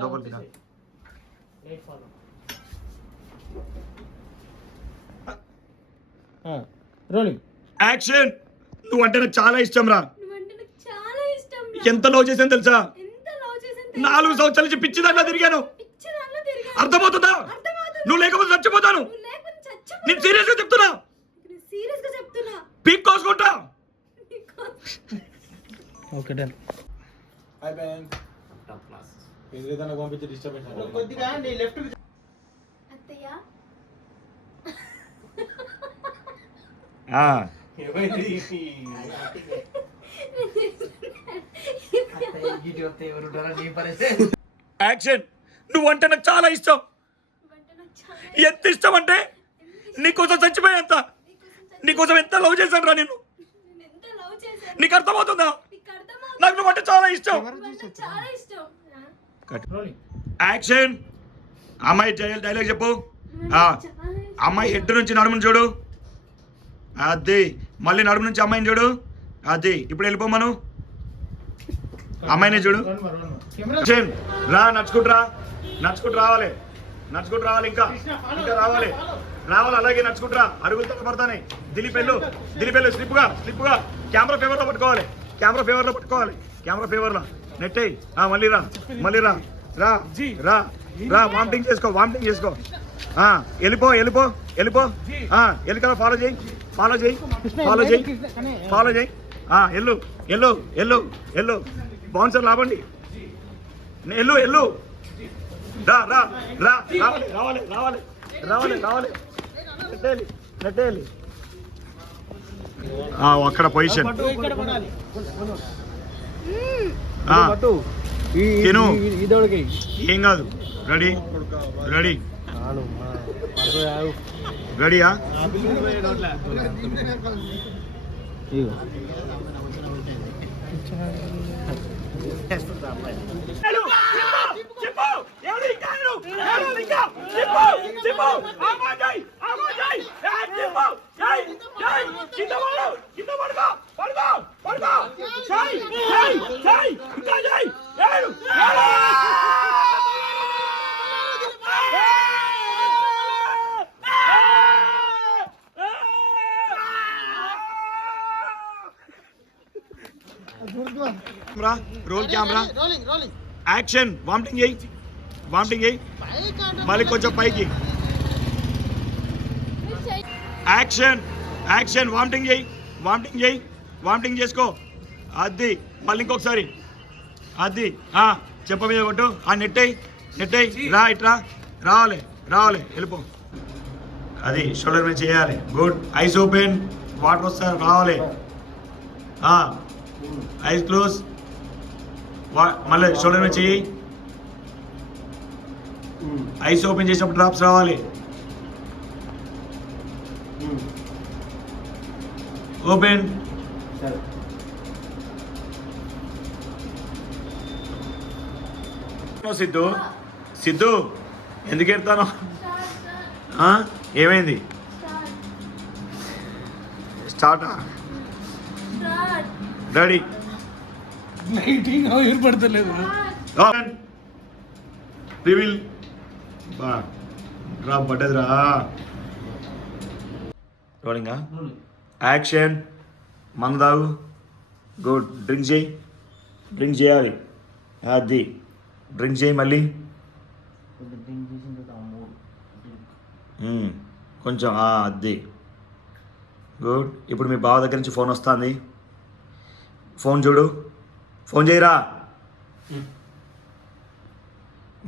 లోపలికి రా. Rolling action. నువ్వు అంటే నాకు చాలా ఇష్టం రా. నువ్వంటే నాకు చాలా ఇష్టం రా. ఎంత లవ్ చేశాను తెలుసా? ఎంత లవ్ చేశాను 4 సంవత్సరాల నుంచి పిచ్చి దాంట్లో తిరిగాను. పిచ్చి దాంట్లో తిరిగాను. అర్థమవుతుందా? అర్థమవుతుంది. నువ్వు లేకపోతే చచ్చిపోతాను. నువ్వు లేకపోతే చచ్చిపోతాను. నేను సీరియస్ గా చెప్తున్నా. నేను సీరియస్ గా చెప్తున్నా. పీక్ కోసుకుంటా. Okay done. అయిపోయాను. Top class. ఏదైనా పంపించి డిస్టర్బెన్స్ కొద్దిగా నీ లెఫ్ట్ అత్తయ్య యాక్షన్. నువ్వు అంటే నాకు చాలా ఇష్టం. నువ్వంటే నాకు చాలా ఎంత ఇష్టం అంటే నీకోసం చచ్చిపోయేంత. నీకోసం ఎంత లవ్ చేశాను రా నేను. నేను ఎంత లవ్ చేశాను. నీకు అర్థమవుతుందా? నీకు అర్థమవుతుందా? నాకు నువ్వు అంటే చాలా ఇష్టం. నువ్వంటే నాకు చాలా ఇష్టం. Rolling action. అమ్మాయి డైలాగ్ చెప్పు. నువ్వంటే ఆ, నాకు చాలా ఇష్టం. అమ్మాయి హెడ్ నుంచి నడుమును చూడు. అది మళ్ళీ నడుము నుంచి అమ్మాయిని చూడు. అది ఇప్పుడు వెళ్ళిపోమను. అమ్మాయిని చూడు. యాక్షన్. రా నడుచుకుంటూ రా. నడుచుకుంటూ రావాలి. నడుచుకుంటూ రావాలి. ఇంకా ఇంకా రావాలి. రావాలి అలాగే నడుచుకుంటూ రా. అడుగులు తగ్గబడతానే. దిలీప్ వెళ్ళు. స్లిప్గా కెమెరా ఫేవర్లో పట్టుకోవాలి. కెమెరా ఫేవర్లో నెట్టేయి. మళ్ళీ రా. రా రా రా. వామిటింగ్ చేసుకో. వెళ్ళిపో. ఎలుకలో ఫాలో చేయి. ఎల్లు బౌన్సర్ లాభండి. ఎల్లు రా. రావాలి. నెట్టేయాలి. అక్కడ పొజిషన్. తిను. ఏం కాదు. రెడీయా? Roll camera. యాక్షన్. వామిటింగ్ చేయి. మళ్ళీ కొంచెం పైకి. యాక్షన్. వామిటింగ్ చేసుకో. అది మళ్ళీ ఇంకొకసారి. అది చెప్ప మీద కొట్టు. నెట్టేయి. రా ఇట్రా. రావాలి. వెళ్ళిపో. అది షోల్డర్ మీద చేయాలి. గుడ్. Eyes open. వాటర్ వస్తారు. రావాలి. Eyes close. మళ్ళీ షోల్డర్ మీద చెయ్యి. ఐస్ ఓపెన్ చేసినప్పుడు డ్రాప్స్ రావాలి. ఓపెన్. సిద్ధు ఎందుకు ఎడతాను? ఏమైంది? స్టార్టా? రెడీ. లైటింగ్ ఏర్పడతలేదు. రివీల్. డ్రాప్ పడ్డదిరా. రోలింగా. యాక్షన్. మందు తాగు. గుడ్. డ్రింక్ చేయాలి. అది డ్రింక్ చేయి. మళ్ళీ కొంచెం. అది గుడ్. ఇప్పుడు మీ బావ దగ్గర నుంచి ఫోన్ వస్తుంది. ఫోన్ చూడు. ఫోన్ చేయరా.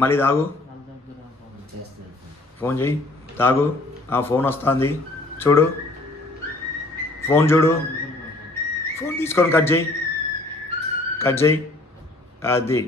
మళ్ళీ తాగు. ఫోన్ చేయి. తాగు. ఫోన్ వస్తుంది. చూడు. ఫోన్ తీసుకొని కట్ చేయి. అది